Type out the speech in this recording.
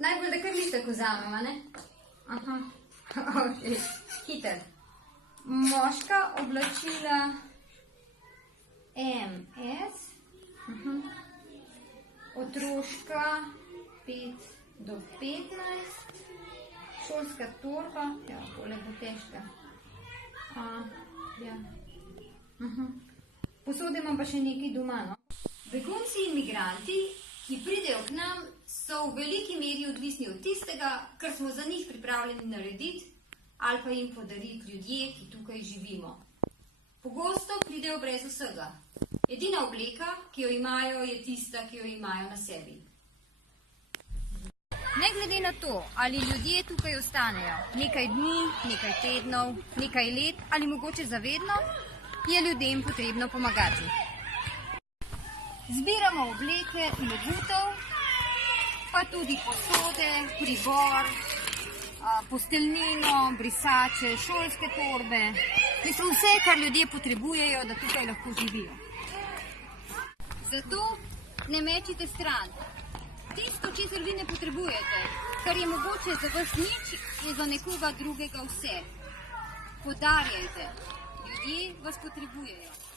Najbolj, da kar listek vzamem, a ne? Aha, ok, hiter. Moška oblačila MS, otroška 5 do 15, šolska torba, ja, tole bo težka. Ja. Posode imam pa še nekaj doma, no? Begunci in migranti, ki pridejo k nam, so v veliki meri odvisni od tistega, kar smo za njih pripravljeni narediti ali pa jim podariti ljudje, ki tukaj živimo. Pogosto pridejo brez vsega. Edina obleka, ki jo imajo, je tista, ki jo imajo na sebi. Ne glede na to, ali ljudje tukaj ostanejo nekaj dni, nekaj tednov, nekaj let ali mogoče zavedno, je ljudem potrebno pomagati. Zbiramo obleke in obutev, pa tudi posode, pribor, posteljnino, brisače, šolske torbe. Mislim, vse, kar ljudje potrebujejo, da tukaj lahko živijo. Zato ne mečite stran. Tisto, česar vi ne potrebujete, kar je mogoče za vas nič, je za nekoga drugega vse. Podarjajte. Ljudje vas potrebujejo.